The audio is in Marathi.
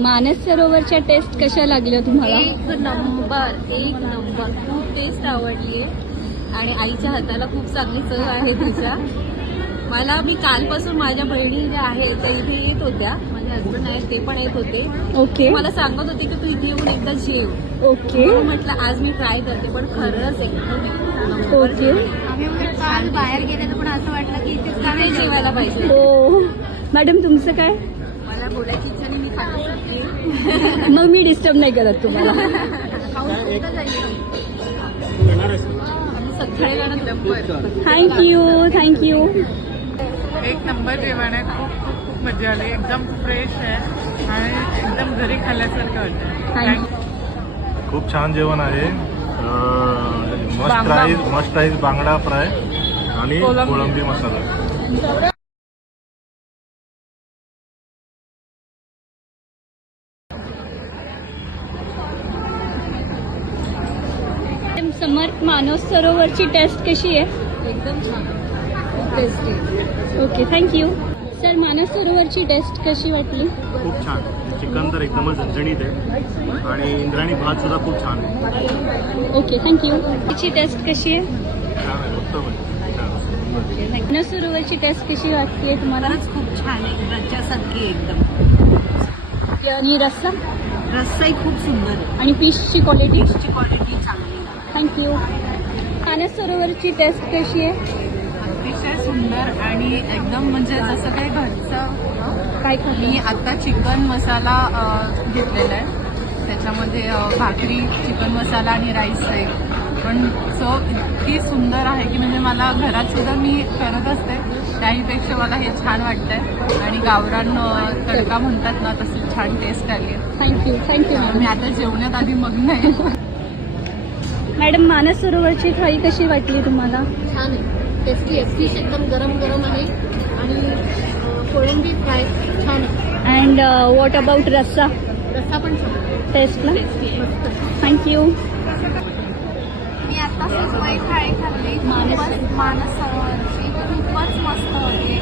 मानस सरोवरच्या टेस्ट कशा लागल्या तुम्हाला? एक नंबर खूप टेस्ट आवडली आहे आणि आईच्या हाताला खूप चांगली चव आहे तिच्या. मी कालपासून माझ्या बहिणी ज्या आहेत त्या इथे येत होत्या, माझे हसबंड आहेत ते पण येत होते. ओके मला सांगत होते की तू इथे येऊन एकदा जेव. ओके म्हटलं आज मी ट्राय करते, पण खरंच एकदम ओके. आम्ही काल बाहेर गेलेलो पण असं वाटलं की इथे जेवायला पाहिजे. हो मॅडम तुमचं काय? मला बोलायची इच्छा नाही, मी खाऊ शकते. मग मी डिस्टर्ब नाही करत तुम्हाला. थँक्यू. एक नंबर जेवण आहे. खूप मजा आली. एकदम फ्रेश आहे आणि एकदम घरी खाल्ल्यासारखं वाटतं. खूप छान जेवण आहे. मस्त राईस बांगडा फ्राय आणि कोळंबी मसाला. समर्थ मानस सरोवरची टेस्ट कशी आहे? एकदम छान, खूप टेस्टी. Okay thank you. सर मानस सरोवरची टेस्ट कशी वाटली? खूप छान. चिकन तर एकदमच झणझणीत आहे आणि इंद्राणी भात सुद्धा खूप छान आहे. Okay thank you. तिची टेस्ट कशी आहे? छान आहे. उत्तम आहे. मानस सरोवरची टेस्ट कशी वाटते तुम्हाला? खूप छान आहे, रज्जासारखी एकदम. आणि रस्सा रस्साही खूप सुंदर आहे आणि फिशची क्वालिटी क्वालिटी चांगली आहे. थँक्यू. मानस सरोवरची टेस्ट कशी आहे? अतिशय सुंदर आणि एकदम म्हणजे जसं काही घरचं. काय मी आता चिकन मसाला घेतलेला आहे. त्याच्यामध्ये भाकरी, चिकन मसाला आणि राईस आहे. पण चव इतकी सुंदर आहे की म्हणजे मला घरात सुद्धा मी करत असते, त्याहीपेक्षा मला हे छान वाटतंय. आणि गावरान तडका म्हणतात ना, तशी छान टेस्ट आली आहे. थँक्यू मी आता जेवण्यात आधी मग्न आहे. मॅडम मानस सरोवरची थाळी कशी वाटली तुम्हाला? छान आहे, टेस्टी आहे. फिश एकदम गरम गरम आहे आणि कोळंबी फ्राय छान आहे. अँड व्हॉट अबाउट रस्सा रस्सा पण छान आहे. टेस्टला? थँक्यू. मी आता सुरमई थाळी खाल्ली. मानस सरोवरची खूपच मस्त होती.